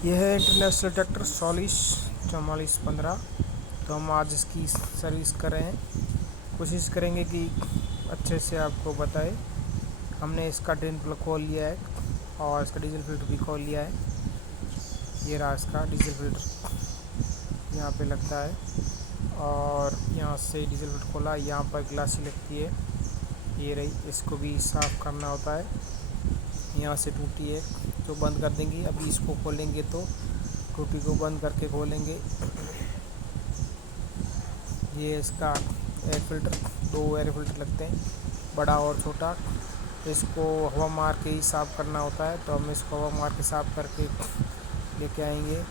यह है international tractor 4415। तो हम आज इसकी सर्विस कर रहे हैं। कोशिश करेंगे कि अच्छे से आपको बताए। हमने इसका ड्रेन प्लग खोल लिया है और इसका डीजल फिल्टर भी खोल लिया है। ये रहा इसका डीजल फिल्टर, यहाँ पे लगता है और यहाँ से डीजल फिल्टर खोला, यहाँ पर ग्लासी लगती है, ये रही। इसको भी साफ़ करना होता है। यहाँ से टूटी है तो बंद कर देंगे। अभी इसको खोलेंगे तो टूटी को बंद करके खोलेंगे। ये इसका एयर फिल्टर, 2 एयर फिल्टर लगते हैं, बड़ा और छोटा। इसको हवा मार के ही साफ़ करना होता है, तो हम इसको हवा मार के साफ़ करके लेके आएंगे।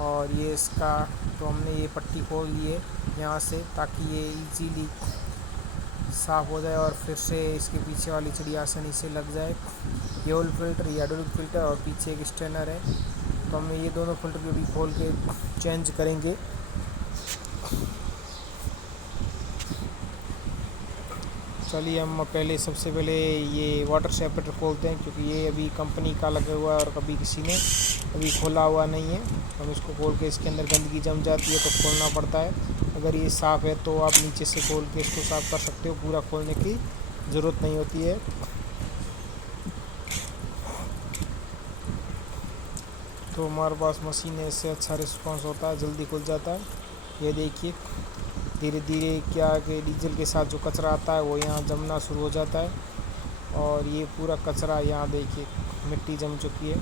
और ये इसका, तो हमने ये पट्टी खोल ली है यहाँ से, ताकि ये इजीली साफ़ हो जाए और फिर से इसके पीछे वाली चिड़ी आसानी से लग जाए। ये ऑयल फिल्टर, ये हाइड्रोलिक फिल्टर और पीछे एक स्टेनर है। तो हम ये दोनों फिल्टर को भी खोल के चेंज करेंगे। चलिए हम पहले सबसे पहले ये वाटर सेपरेटर खोलते हैं, क्योंकि ये अभी कंपनी का लगा हुआ है और कभी किसी ने अभी खोला हुआ नहीं है। हम इसको खोल के, इसके अंदर गंदगी जम जाती है तो खोलना पड़ता है। अगर ये साफ़ है तो आप नीचे से खोल के इसको साफ़ कर सकते हो, पूरा खोलने की ज़रूरत नहीं होती है। तो हमारे पास मशीन है, इससे अच्छा रिस्पांस होता है, जल्दी खुल जाता है। ये देखिए धीरे धीरे क्या कि डीजल के साथ जो कचरा आता है वो यहाँ जमना शुरू हो जाता है। और ये पूरा कचरा यहाँ देखिए मिट्टी जम चुकी है।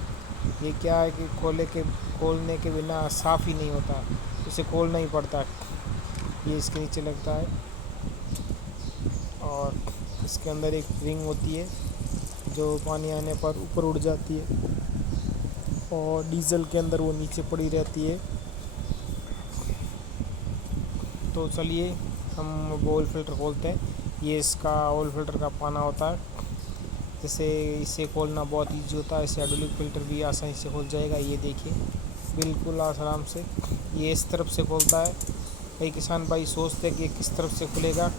ये क्या है कि खोलने के बिना साफ़ ही नहीं होता, इसे खोलना ही पड़ता है। ये इसके नीचे लगता है और इसके अंदर एक रिंग होती है जो पानी आने पर ऊपर उड़ जाती है और डीजल के अंदर वो नीचे पड़ी रहती है। तो चलिए हम ऑयल फ़िल्टर खोलते हैं। ये इसका ऑयल फ़िल्टर का पाना होता है, जैसे इसे खोलना बहुत ईजी होता है। इसे हाइड्रोलिक फ़िल्टर भी आसानी से खुल जाएगा। ये देखिए बिल्कुल आराम से ये इस तरफ से खुलता है। कई किसान भाई सोचते हैं कि किस तरफ से खुलेगा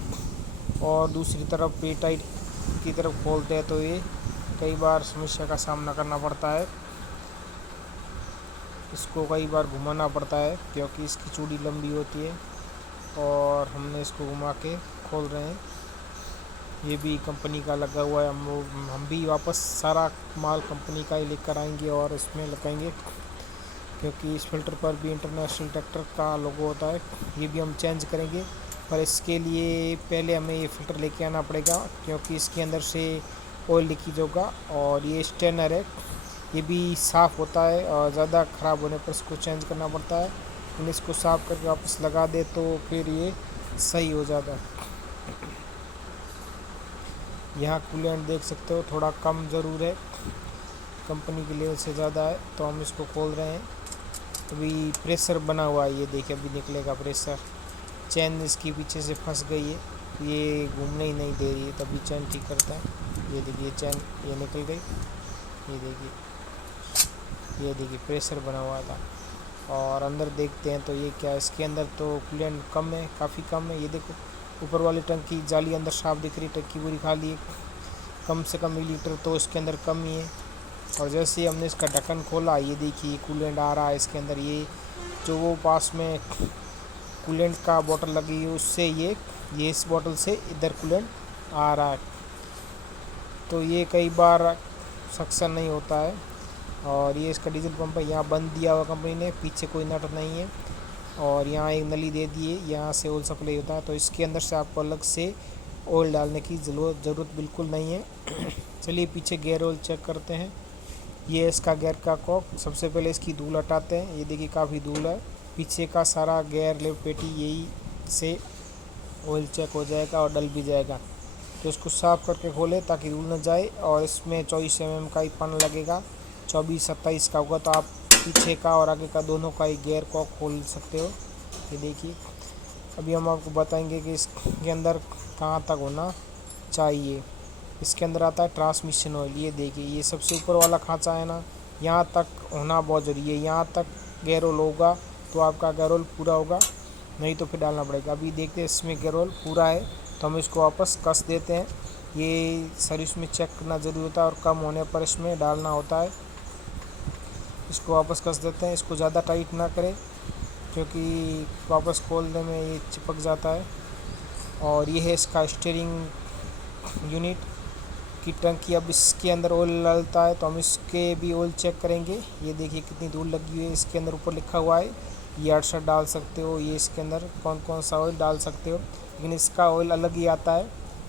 और दूसरी तरफ पे टाइट की तरफ खोलते हैं, तो ये कई बार समस्या का सामना करना पड़ता है। इसको कई बार घुमाना पड़ता है क्योंकि इसकी चूड़ी लंबी होती है और हमने इसको घुमा के खोल रहे हैं। ये भी कंपनी का लगा हुआ है। हम भी वापस सारा माल कंपनी का ही लेकर आएंगे और इसमें लगाएंगे, क्योंकि इस फिल्टर पर भी इंटरनेशनल ट्रैक्टर का लोगो होता है। ये भी हम चेंज करेंगे, पर इसके लिए पहले हमें ये फ़िल्टर लेके आना पड़ेगा, क्योंकि इसके अंदर से ऑयल लीकेज होगा। और ये स्टेनर है, ये भी साफ़ होता है और ज़्यादा ख़राब होने पर इसको चेंज करना पड़ता है। लेकिन इसको साफ़ करके वापस लगा दे तो फिर ये सही हो जाता है। यहाँ कूलेंट देख सकते हो, थोड़ा कम ज़रूर है, कंपनी के लेवल से ज़्यादा है। तो हम इसको खोल रहे हैं। अभी प्रेशर बना हुआ है, ये देखिए अभी निकलेगा प्रेशर। चैन इसकी पीछे से फंस गई है, ये घूमने ही नहीं दे रही है, तभी चैन ठीक करता है। ये देखिए चैन ये निकल गई। ये देखिए प्रेशर बना हुआ था। और अंदर देखते हैं तो ये क्या है, इसके अंदर तो कूलेंट कम है, काफ़ी कम है। ये देखो ऊपर वाली टंकी जाली अंदर साफ दिख रही, टंकी पूरी खाली है। कम से कम मिलीलीटर तो इसके अंदर कम ही है। और जैसे ही हमने इसका ढक्कन खोला, ये देखिए कूलेंट आ रहा है इसके अंदर। ये जो वो पास में कूलेंट का बोतल लगी है उससे ये इस बोतल से इधर कूलेंट आ रहा है। तो ये कई बार सक्शन नहीं होता है। और ये इसका डीजल पंप है, यहाँ बंद दिया हुआ कंपनी ने, पीछे कोई नट नहीं है। और यहाँ एक नली दे दी है, यहाँ से ऑयल सप्लाई होता है। तो इसके अंदर से आपको अलग से ऑयल डालने की ज़रूरत बिल्कुल नहीं है। चलिए पीछे गियर ऑयल चेक करते हैं। ये इसका गियर का कॉक, सबसे पहले इसकी धूल हटाते हैं। ये देखिए काफ़ी धूल है। पीछे का सारा गियर लिफ्ट पेटी यही से ऑयल चेक हो जाएगा और डल भी जाएगा। तो इसको साफ़ करके खोलें ताकि धूल न जाए। और इसमें 24 mm का ही पन लगेगा, 24-27 का होगा, तो आप पीछे का और आगे का दोनों का ही गियर कॉक खोल सकते हो। ये देखिए अभी हम आपको बताएंगे कि इसके अंदर कहाँ तक होना चाहिए। इसके अंदर आता है ट्रांसमिशन ऑयल। ये देखिए ये सबसे ऊपर वाला खांचा है ना, यहाँ तक होना बहुत ज़रूरी है। यहाँ तक गियर ऑयल होगा तो आपका गियर ऑयल पूरा होगा, नहीं तो फिर डालना पड़ेगा। अभी देखते हैं इसमें गियर ऑयल पूरा है तो हम इसको वापस कस देते हैं। ये सर्विस में चेक करना ज़रूरी होता है और कम होने पर इसमें डालना होता है। इसको वापस कस देते हैं। इसको ज़्यादा टाइट ना करें क्योंकि वापस खोलने में ये चिपक जाता है। और ये है इसका स्टीयरिंग यूनिट की टंकी। अब इसके अंदर ऑयल डलता है तो हम इसके भी ऑयल चेक करेंगे। ये देखिए कितनी धूल लगी हुई है। इसके अंदर ऊपर लिखा हुआ है ये 68 डाल सकते हो, ये इसके अंदर कौन कौन सा ऑयल डाल सकते हो, लेकिन इसका ऑयल अलग ही आता है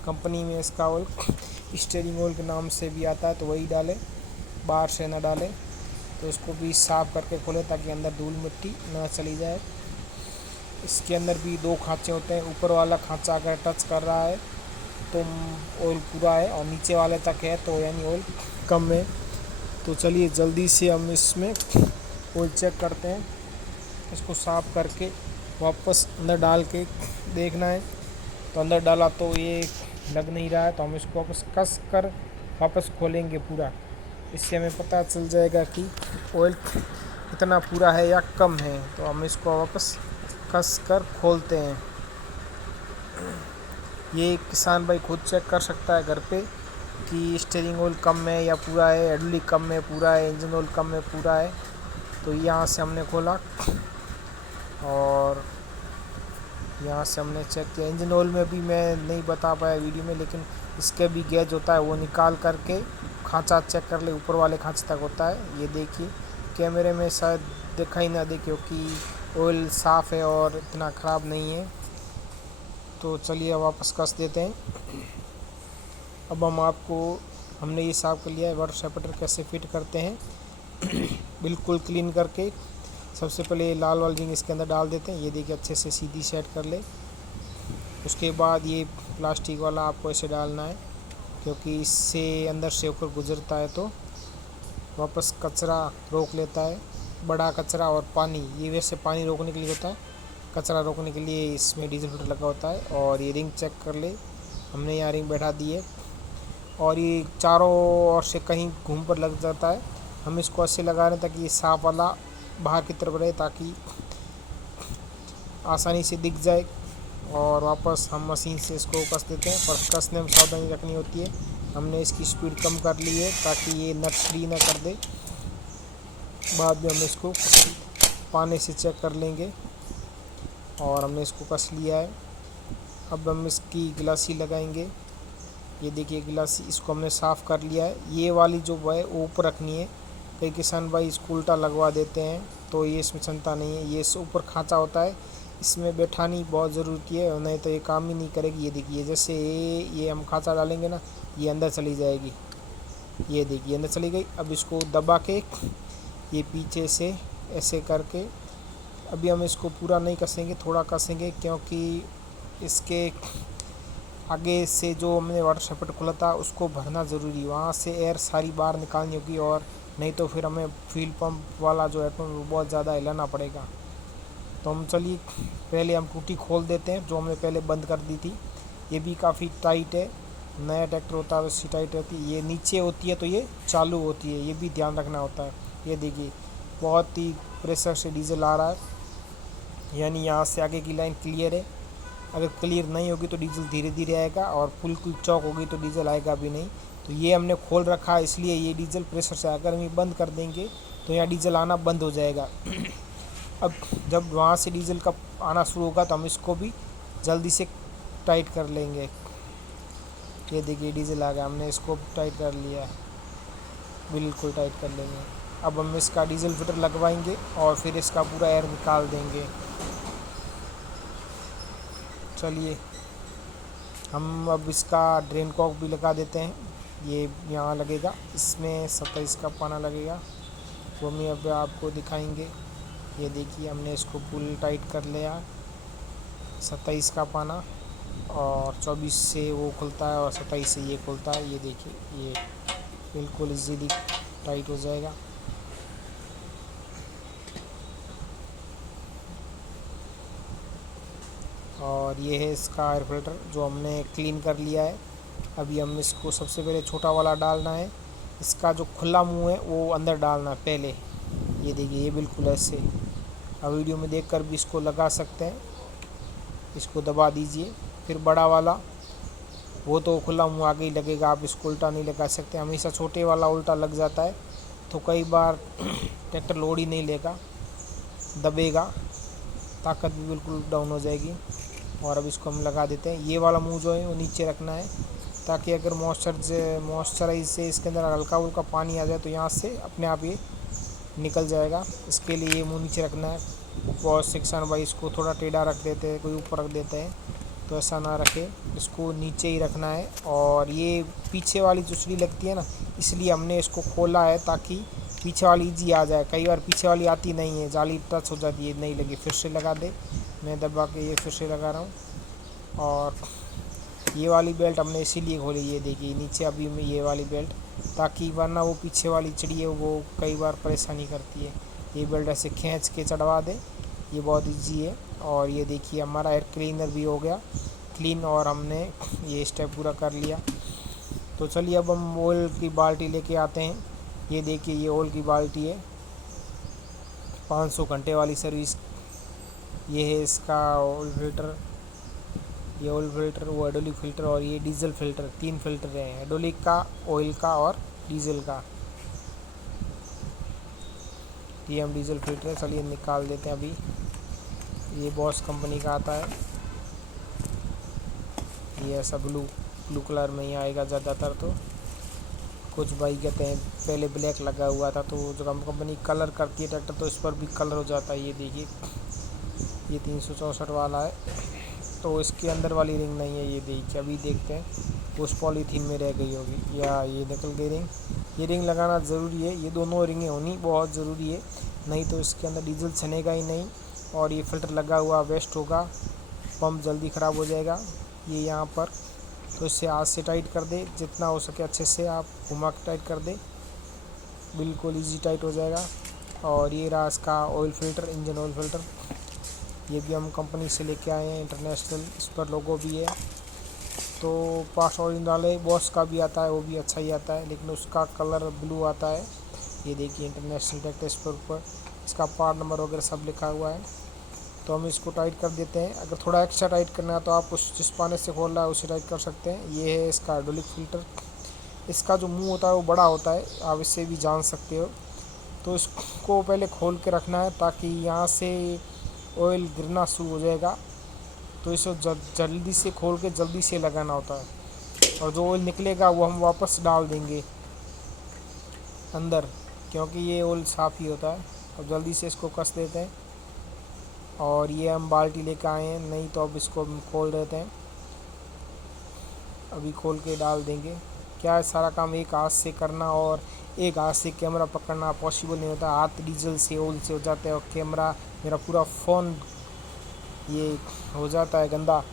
कंपनी में। इसका ऑयल स्टीयरिंग ऑयल के नाम से भी आता है, तो वही डालें, बाहर से ना डालें। तो इसको भी साफ़ करके खोलें ताकि अंदर धूल मिट्टी ना चली जाए। इसके अंदर भी 2 खाँचे होते हैं। ऊपर वाला खाँचा अगर टच कर रहा है तो ऑयल पूरा है, और नीचे वाले तक है तो यानी ऑयल कम है। तो चलिए जल्दी से हम इसमें ऑयल चेक करते हैं। इसको साफ़ करके वापस अंदर डाल के देखना है। तो अंदर डाला तो ये लग नहीं रहा है, तो हम इसको वापस कस कर वापस खोलेंगे पूरा। इससे हमें पता चल जाएगा कि ऑयल कितना पूरा है या कम है। तो हम इसको वापस कस कर खोलते हैं। ये किसान भाई खुद चेक कर सकता है घर पे कि स्टीयरिंग ऑयल कम है या पूरा है, हाइड्रोलिक कम है पूरा है, इंजन ऑयल कम है पूरा है। तो यहाँ से हमने खोला और यहाँ से हमने चेक किया। इंजन ऑयल में भी मैं नहीं बता पाया वीडियो में, लेकिन इसके भी गेज होता है, वो निकाल करके खाँचा चेक कर ले, ऊपर वाले खाँचे तक होता है। ये देखिए कैमरे में शायद दिखाई ना दे क्योंकि ऑयल साफ़ है और इतना ख़राब नहीं है। तो चलिए वापस कस देते हैं। अब हमने ये साफ़ कर लिया है। वाटर सेपरेटर कैसे फिट करते हैं बिल्कुल क्लीन करके सबसे पहले ये लाल वाली रिंग इसके अंदर डाल देते हैं। ये देखिए अच्छे से सीधी सेट कर ले। उसके बाद ये प्लास्टिक वाला आपको ऐसे डालना है क्योंकि इससे अंदर से होकर गुजरता है तो वापस कचरा रोक लेता है। बड़ा कचरा और पानी, ये वैसे पानी रोकने के लिए होता है, कचरा रोकने के लिए इसमें डीजल फिल्टर लगा होता है। और ये रिंग चेक कर ले, हमने यहाँ रिंग बैठा दी है और ये चारों ओर से कहीं घूम पर लग जाता है। हम इसको ऐसे लगा रहे हैं ताकि ये साफ वाला बाहर की तरफ रहे, ताकि आसानी से दिख जाए। और वापस हम मशीन से इसको कस देते हैं, पर कसने में सावधानी रखनी होती है। हमने इसकी स्पीड कम कर ली है ताकि ये नट फ्री ना कर दे। बाद में हम इसको पानी से चेक कर लेंगे। और हमने इसको कस लिया है। अब हम इसकी गिलासी लगाएंगे। ये देखिए गिलासी, इसको हमने साफ़ कर लिया है। ये वाली जो है वो ऊपर रखनी है। कई किसान भाई इसको उल्टा लगवा देते हैं, तो ये इसमें क्षमता नहीं है। ये ऊपर खाँचा होता है, इसमें बैठानी बहुत ज़रूरी है, नहीं तो ये काम ही नहीं करेगी। ये देखिए जैसे ये हम खाँचा डालेंगे ना, ये अंदर चली जाएगी। ये देखिए अंदर चली गई। अब इसको दबा के ये पीछे से ऐसे करके, अभी हम इसको पूरा नहीं कसेंगे, थोड़ा कसेंगे क्योंकि इसके आगे से जो हमने वाटर सेपरेटर खोला था उसको भरना ज़रूरी, वहाँ से एयर सारी बाहर निकालनी होगी, और नहीं तो फिर हमें फ्यूल पंप वाला जो है तो बहुत ज़्यादा हिलाना पड़ेगा। तो हम चलिए पहले हम टूटी खोल देते हैं जो हमने पहले बंद कर दी थी। ये भी काफ़ी टाइट है, नया ट्रैक्टर होता है वैसी टाइट रहती है। ये नीचे होती है तो ये चालू होती है, ये भी ध्यान रखना होता है। ये देखिए बहुत ही प्रेशर से डीजल आ रहा है, यानी यहाँ से आगे की लाइन क्लियर है। अगर क्लियर नहीं होगी तो डीजल धीरे धीरे आएगा, और फुल चौक होगी तो डीजल आएगा भी नहीं। तो ये हमने खोल रखा है, इसलिए ये डीजल प्रेशर से, अगर हम ये बंद कर देंगे तो यहाँ डीजल आना बंद हो जाएगा। अब जब वहाँ से डीजल का आना शुरू होगा तो हम इसको भी जल्दी से टाइट कर लेंगे। ये देखिए डीजल आ गया, हमने इसको टाइट कर लिया, बिल्कुल टाइट कर लेंगे। अब हम इसका डीजल फिल्टर लगवाएंगे और फिर इसका पूरा एयर निकाल देंगे। चलिए हम अब इसका ड्रेन कॉक भी लगा देते हैं। ये यहाँ लगेगा, इसमें 27 का पाना लगेगा, वो हम अब आपको दिखाएंगे। ये देखिए हमने इसको फुल टाइट कर लिया, 27 का पाना, और 24 से वो खुलता है और 27 से ये खुलता है। ये देखिए ये बिल्कुल इजीली टाइट हो जाएगा। और ये है इसका एयर फिल्टर जो हमने क्लीन कर लिया है। अभी हम इसको सबसे पहले छोटा वाला डालना है, इसका जो खुला मुंह है वो अंदर डालना है पहले। ये देखिए ये बिल्कुल ऐसे, अब वीडियो में देखकर भी इसको लगा सकते हैं। इसको दबा दीजिए। फिर बड़ा वाला, वो तो खुला मुंह आगे ही लगेगा, आप इसको उल्टा नहीं लगा सकते, हमेशा छोटे वाला उल्टा लग जाता है। तो कई बार ट्रैक्टर लोड ही नहीं लेगा, दबेगा, ताकत भी बिल्कुल डाउन हो जाएगी। और अब इसको हम लगा देते हैं। ये वाला मुंह जो है वो नीचे रखना है, ताकि अगर मॉइस्चराइज से इसके अंदर हल्का हल्का पानी आ जाए तो यहाँ से अपने आप ये निकल जाएगा। इसके लिए ये मुंह नीचे रखना है। बहुत से किसान भाई इसको थोड़ा टेढ़ा रख देते हैं, कोई ऊपर रख देते हैं, तो ऐसा ना रखे, इसको नीचे ही रखना है। और ये पीछे वाली चुसड़ी लगती है ना, इसलिए हमने इसको खोला है ताकि पीछे वाली इजी आ जाए। कई बार पीछे वाली आती नहीं है, जाली टच हो जाती है, नहीं लगी, फिर से लगा दे। मैं दबा के ये फिर से लगा रहा हूँ। और ये वाली बेल्ट हमने इसीलिए खोली, ये देखिए नीचे अभी में ये वाली बेल्ट, ताकि वरना वो पीछे वाली चिड़ी है वो कई बार परेशानी करती है। ये बेल्ट ऐसे खींच के चढ़वा दे, ये बहुत इजी है। और ये देखिए हमारा एयर क्लीनर भी हो गया क्लीन, और हमने ये स्टेप पूरा कर लिया। तो चलिए अब हम ऑयल की बाल्टी लेके आते हैं। ये देखिए ये ऑयल की बाल्टी है, 500 घंटे वाली सर्विस। ये है इसका ऑयल फिल्टर, ये ऑयल फिल्टर, वो हाइड्रोलिक फिल्टर और ये डीजल फिल्टर, 3 फिल्टर हैं, हाइड्रोलिक का, ऑयल का और डीजल का। ये हम डीजल फिल्टर है, चलिए निकाल देते हैं अभी। ये बॉस कंपनी का आता है, ये ऐसा ब्लू कलर में ही आएगा ज़्यादातर। तो कुछ भाई कहते हैं पहले ब्लैक लगा हुआ था, तो जो कंपनी कलर करती है ट्रैक्टर तो इस पर भी कलर हो जाता है। ये देखिए ये 364 वाला है, तो इसके अंदर वाली रिंग नहीं है। ये देखिए अभी देखते हैं, उस पॉलीथीन में रह गई होगी या ये निकल गई रिंग। ये रिंग लगाना ज़रूरी है, ये दोनों रिंगें होनी बहुत ज़रूरी है, नहीं तो इसके अंदर डीजल छनेगा ही नहीं और ये फिल्टर लगा हुआ वेस्ट होगा, पंप जल्दी ख़राब हो जाएगा। ये यहाँ पर, तो इससे हाथ से टाइट कर दे, जितना हो सके अच्छे से आप घुमा के टाइट कर दे, बिल्कुल इजी टाइट हो जाएगा। और ये रहा इसका oil filter, engine oil filter, ये भी हम कंपनी से लेके आए हैं इंटरनेशनल, इस पर लोगो भी है। तो पास्ट ऑयल डाले, बॉस का भी आता है, वो भी अच्छा ही आता है, लेकिन उसका कलर ब्लू आता है। ये देखिए इंटरनेशनल ट्रैक्टर, इस पर ऊपर इसका पार्ट नंबर वगैरह सब लिखा हुआ है। तो हम इसको टाइट कर देते हैं। अगर थोड़ा एक्स्ट्रा टाइट करना है तो आप उस जिस पाने से खोल रहा है उसे टाइट कर सकते हैं। ये है इसका हाइड्रोलिक फिल्टर, इसका जो मुंह होता है वो बड़ा होता है, आप इससे भी जान सकते हो। तो इसको पहले खोल के रखना है, ताकि यहाँ से ऑयल गिरना शुरू हो जाएगा, तो इसे जल्दी से खोल के जल्दी से लगाना होता है। और जो ऑयल निकलेगा वो हम वापस डाल देंगे अंदर, क्योंकि ये ऑयल साफ़ ही होता है। अब जल्दी से इसको कस देते हैं। और ये हम बाल्टी लेकर आए हैं, नहीं तो अब इसको हम खोल देते हैं, अभी खोल के डाल देंगे। क्या है, सारा काम एक हाथ से करना और एक हाथ से कैमरा पकड़ना पॉसिबल नहीं होता। हाथ डीजल से ऑयल से हो जाता है और कैमरा, मेरा पूरा फ़ोन ये हो जाता है गंदा,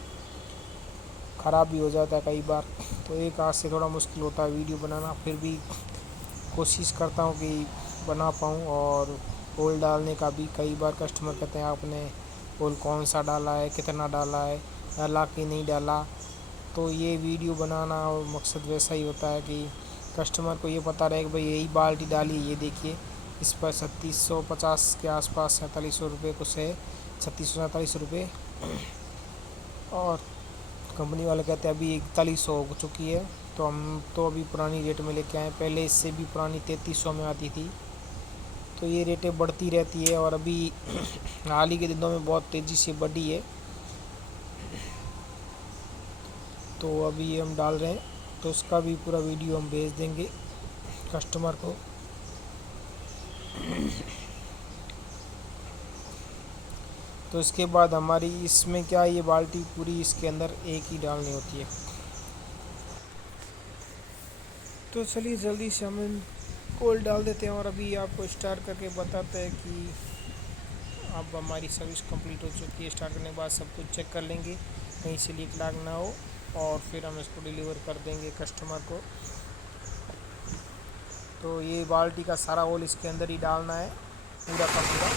ख़राब भी हो जाता है कई बार। तो एक हाथ से थोड़ा मुश्किल होता है वीडियो बनाना, फिर भी कोशिश करता हूँ कि बना पाऊँ। और ऑयल डालने का भी कई बार कस्टमर कहते हैं आपने ऑयल कौन सा डाला है, कितना डाला है, डाला कि नहीं डाला। तो ये वीडियो बनाना और मकसद वैसा ही होता है कि कस्टमर को ये पता रहे कि भाई यही बाल्टी डाली। ये देखिए इस पर 3650 के आसपास 4700 रुपये कुछ है, 3647 रुपये। और कंपनी वाले कहते हैं अभी 4100 हो चुकी है, तो हम तो अभी पुरानी रेट में लेके आए, पहले इससे भी पुरानी 3300 में आती थी। तो ये रेटें बढ़ती रहती है और अभी हाल ही के दिनों में बहुत तेज़ी से बढ़ी है। तो अभी हम डाल रहे हैं, तो उसका भी पूरा वीडियो हम भेज देंगे कस्टमर को। तो इसके बाद हमारी इसमें क्या, ये बाल्टी पूरी इसके अंदर एक ही डालनी होती है। तो चलिए जल्दी से हम ऑयल डाल देते हैं और अभी आपको स्टार्ट करके बताते हैं कि अब हमारी सर्विस कंप्लीट हो चुकी है। स्टार्ट करने के बाद सब कुछ चेक कर लेंगे, कहीं से लीक लाग ना हो, और फिर हम इसको डिलीवर कर देंगे कस्टमर को। तो ये बाल्टी का सारा ऑयल इसके अंदर ही डालना है, पूरा का पूरा।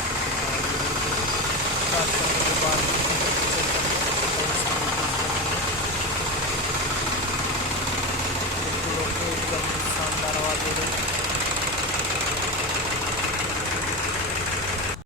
स्टार्ट करने के बाद